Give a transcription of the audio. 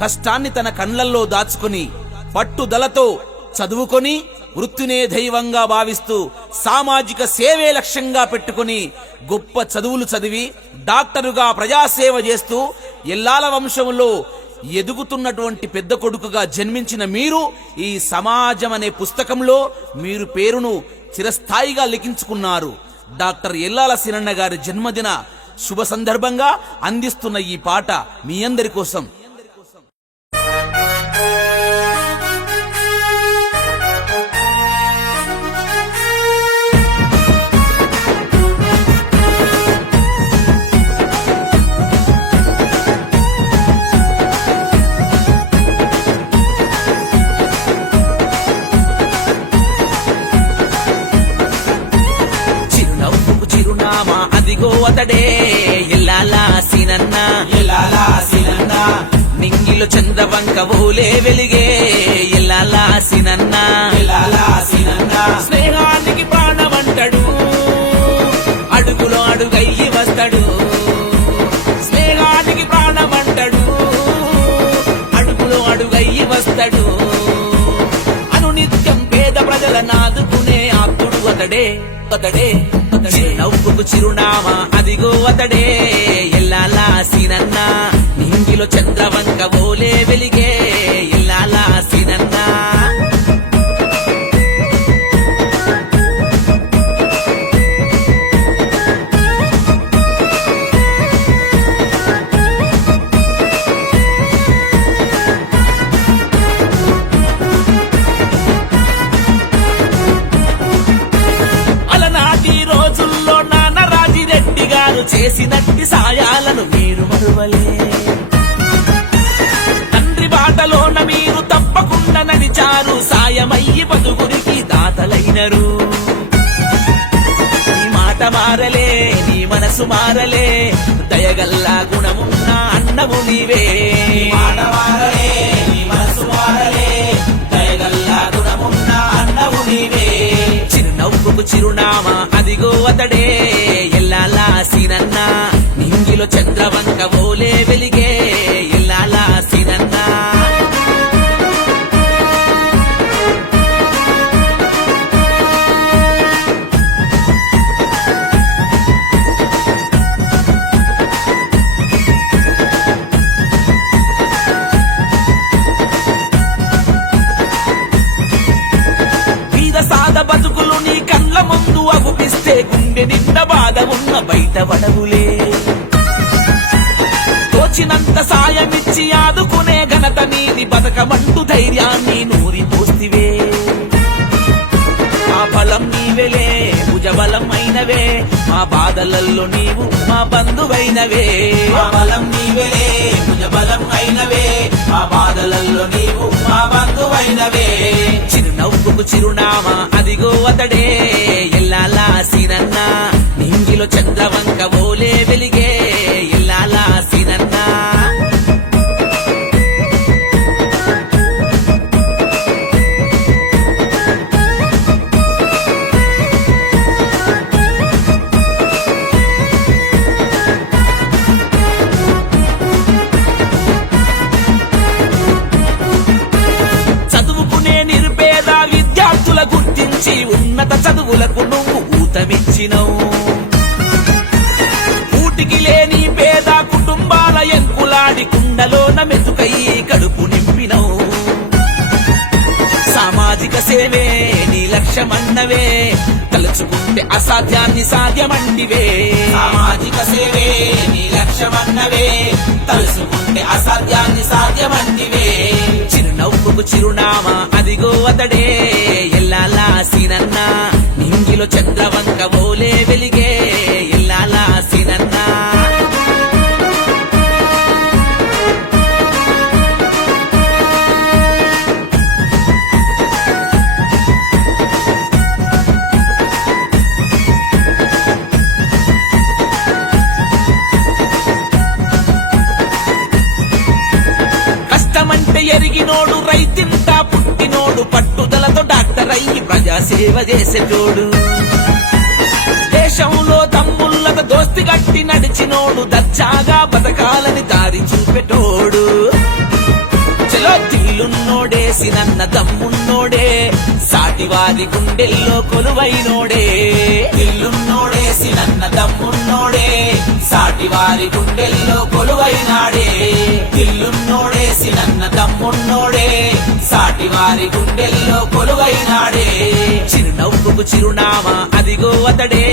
కష్టాన్ని తన కళ్లల్లో దాచుకుని పట్టుదలతో చదువుకొని వృత్తినే దైవంగా భావిస్తూ సామాజిక సేవే లక్ష్యంగా పెట్టుకుని గొప్ప చదువులు చదివి డాక్టరుగా ప్రజాసేవ చేస్తూ ఎల్లాల వంశంలో ఎదుగుతున్నటువంటి పెద్ద కొడుకుగా జన్మించిన మీరు ఈ సమాజం అనే పుస్తకంలో మీరు పేరును చిరస్థాయిగా లిఖించుకున్నారు. డాక్టర్ ఎల్లాల సీనన్న గారి జన్మదిన శుభ సందర్భంగా అందిస్తున్న ఈ పాట మీ అందరి కోసం. అదిగో అతడే ఎల్లాల సీనన్న, ఎల్లాల సీనన్న. నింగిలో చంద్రవంక ఓలే వెలిగే ఎల్లాల సీనన్న, ఎల్లాల సీనన్న. స్నేహానికి ప్రాణమంటాడు, అడుగులో అడుగయ్యి వస్తాడు. స్నేహానికి ప్రాణమంటాడు, అడుగులో అడుగయ్యి వస్తాడు. అనునిత్యం పేద ప్రజల నాదుకునే ఆప్తుడు అతడే, అతడే నవ్వుకు చిరునామా అదిగో అతడే ఎల్లాల సీనన్న. నింగిలో చంద్రవంక ఓలే వెలిగే ఎల్లాల సీనన్న. చేసినట్టి సాయాలను మీరు మరువలే, తండ్రి బాటలోన మీరు తప్పకుండా నడిచారు. సాయమయ్యి బతుకురికి దాతలైనరు. నీ మాట మారలే, నీ మనసు మారలే, దయగల్లా గుణమున్న అన్నము నీవే. మాట మారలే, నీ మనసు మారలే, దయగల్లా గుణమున్న అన్నము నీవే. చిరునవ్వుకు చిరునామా అదిగో అతడే ఎల్లాల సీనన్న. నింగిలో చంద్రవంక ఓలే వెలిగే ఎల్లాల సీనన్న. వీర సాద బతుకులు నీ కళ్ళ ముందు అగుపిస్తే గుండె నిండా బాధ ఉన్న బయట పడవులే. తోచినంత సాయమిచ్చి ఆదుకునే ఘనత నీది, బతకమంటూ ధైర్యాన్ని నూరి పోస్తివే. మా బలం నీవెలే, భుజబలం అయినవే, మా బాధలల్లో నీవు మా బంధువైనవే. మా బలం నీవెలే, భుజబలం అయినవే, మా బాధలల్లో నీవు మా బంధువైనవే. చిరునవ్వుకు చిరునామా అదిగో అతడే ఎల్లాల సీనన్న. నింగిలో చంద్రవంక ఓలే వెలిగే ఎల్లాల సీనన్న. చదువుకునే నిరుపేద విద్యార్థుల గుర్తించి ఉన్నత చదువులకు నువ్వు ఊతమిచ్చినవు. ఊటికి లేని పేద కుటుంబాల ఎంకులాడి కుండలోన మెతుకయ్యి కడుపు నింపినవు. సామాజిక సేవే నీ లక్ష్యమన్నవే, తలుచుకుంటే అసాధ్యాన్ని సాధ్యమంటివే. సామాజిక సేవే నీ లక్ష్యమన్నవే, తలుసుకుంటే అసాధ్యాన్ని సాధ్యమంటివే. చిరునవ్వుకు చిరునామా అదిగో అతడే ఎల్లాల సీనన్న. నింగిలో చంద్రవంక ఓలే వెలిగే ఎల్లాల సీనన్న. కష్టమంటే ఎరిగినోడు, రైతింట పుట్టినోడు, పట్టుదలతో డాక్టర్ అయ్యి ప్రజాసేవ చేసేటోడు. దేశంలో తమ్ముళ్ళతో దోస్తి గట్టి నడిచినోడు, దచ్చాగా బతకాలని దారి చూపెటోడు. దిల్లున్నోడేసినన్న దమ్మున్నోడే సాటివారి గుండెల్లో కొలువైనోడే దిల్లున్నోడేసినన్న దమ్మున్నోడే సాటివారి గుండెల్లో కొలువైనాడే దిల్లున్నోడేసినన్న దమ్మున్నోడే సాటివారి గుండెల్లో కొలువైనాడే చిరునవ్వుకు చిరునామా అదిగో అతడే